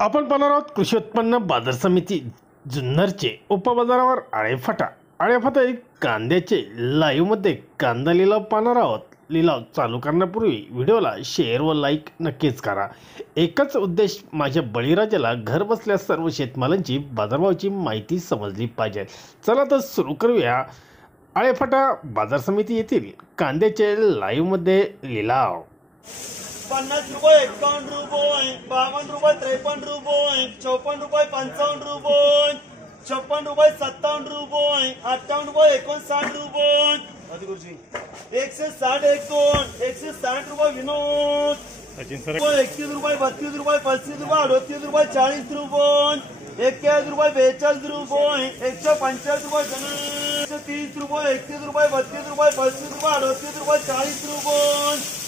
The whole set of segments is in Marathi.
आपण पाहणार आहोत कृषी उत्पन्न बाजार समिती जुन्नरचे उपबाजारावर आळेफाटा कांद्याचे लाईव्हमध्ये कांदा लिलाव पाहणार आहोत। लिलाव चालू करण्यापूर्वी व्हिडिओला शेअर व लाईक नक्कीच करा। एकच उद्देश, माझ्या बळीराजाला घर बसल्या सर्व शेतमालांची बाजारभावाची माहिती समजली पाहिजे। चला तर सुरू करूया। आळेफाटा बाजार समिती येथील कांद्याचे लाईव्हमध्ये लिलाव 50 रुपये 51 रुपये 52 रुपये 53 रुपये 54 रुपये 55 रुपये 56 रुपये 57 रुपये 58 रुपये 59 रुपये 160 160 रुपये विनोद 31 रुपये 32 रुपये 35 रुपये 38 रुपये 40 रुपये 41 रुपये 42 रुपये 145 रुपये 130 रुपये 31 रुपये 32 रुपये 35 रुपये 38 रुपये 40 रुपये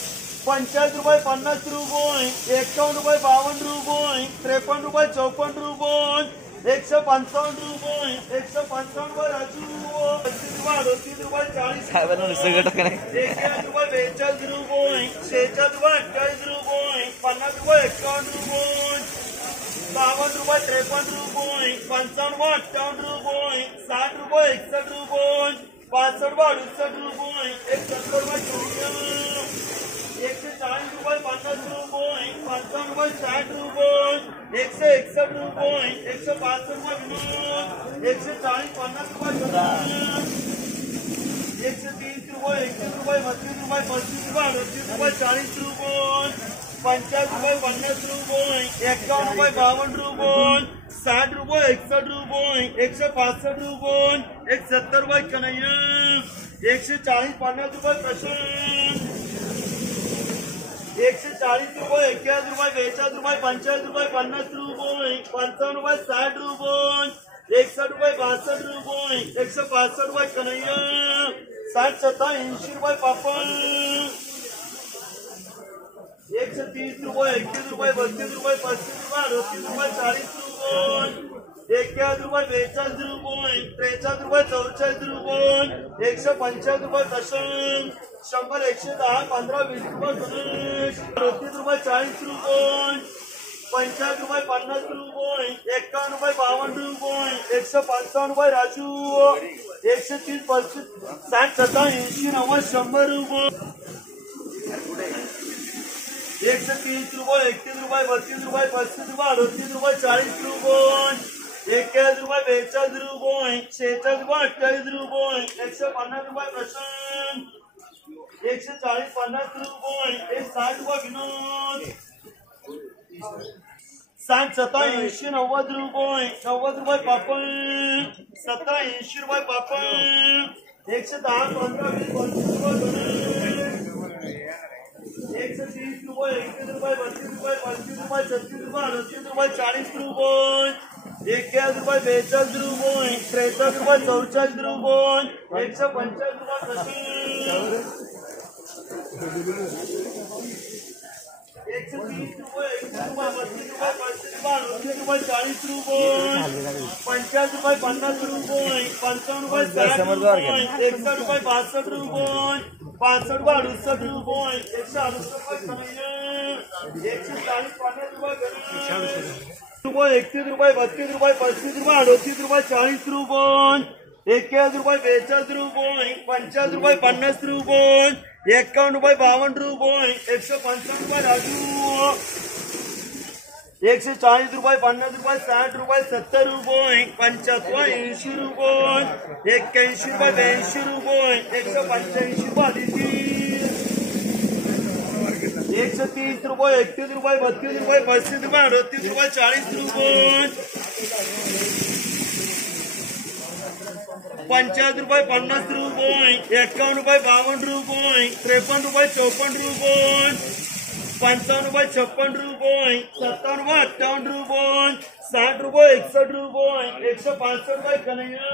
50 रुपये 50 रुपये 51 रुपये 52 रुपये 53 रुपये 54 रुपये 155 रुपये 155 रुपये राजू 38 रुपये 40 रुपये 41 रुपये 42 रुपये 46 रुपये 28 रुपये 50 रुपये 51 रुपये 52 रुपये 53 रुपये 55 रुपये 58 रुपये 60 रुपये 61 रुपये 65 रुपये 68 रुपये 170 रुपये 140 रुपये 50 रुपये 55 रुपये 60 रुपये 161 रुपये 165 रुपये 140 50 रुपये 130 रुपये 31 रुपये 32 रुपये 35 रुपये 38 रुपये 40 रुपये 50 रुपये 51 रुपये 52 रुपये 60 रुपये 61 रुपये 165 रुपये 170 रुपये कन्हैया 140 50 रुपये प्रशांत 140 रुपये 41 रुपये 42 रुपये 45 रुपये 50 रुपये 55 रुपये 60 रुपये 61 रुपये 62 रुपये 165 रुपये कन्हैया 60 70 80 रुपये पापड 130 रुपये 31 रुपये 32 रुपये 35 रुपये 38 रुपये 40 रुपये 41 रुपये 42 रुपये 43 रुपये 44 रुपये 155 रुपये दशम 100 110 15 20 रुपये 38 रुपये 40 रुपये 50 रुपये 50 रुपये 51 रुपये 52 रुपये 155 रुपये राजू 130 35 60 70 80 90 100 रुपये 130 रुपये 31 रुपये 32 रुपये 35 रुपये 38 रुपये 40 रुपये 41 रुपये 42 रुपये 46 रुपये 28 रुपये 150 रुपये प्रशांत 140 50 रुपये 60 रुपये विनोद 60 70 80 90 रुपये 90 रुपये पापड 70 80 रुपये पापड 110 15 20 25 रुपये 130 रुपये 31 रुपये 32 रुपये 35 रुपये 36 रुपये 38 रुपये 40 रुपये 41 रुपये 42 रुपये 43 रुपये 44 रुपये 145 रुपये 130 रुपये 31 रुपये 32 रुपये 35 रुपये 40 रुपये 50 रुपये 55 रुपये 60 रुपये 61 रुपये 62 रुपये 65 रुपये 68 रुपये 168 रुपये 140 50 रुपये 31 रुपये 32 रुपये 35 रुपये 38 रुपये 40 रुपये 41 रुपये 42 रुपये 50 रुपये 50 रुपये 51 रुपये 52 रुपये 155 रुपये राजू 140 रुपये 50 रुपये 60 रुपये 70 रुपये 75 80 रुपये 81 रुपये 82 रुपये 185 रुपये 130 रुपये 31 रुपये 32 रुपये 35 रुपये 38 रुपये 40 रुपये 50 रुपये 50 रुपये 51 रुपये 52 रुपये 53 रुपये 54 रुपये 55 रुपये 56 रुपये 57 रुपये 58 रुपये 60 रुपये 61 रुपये 165 रुपये कन्हैया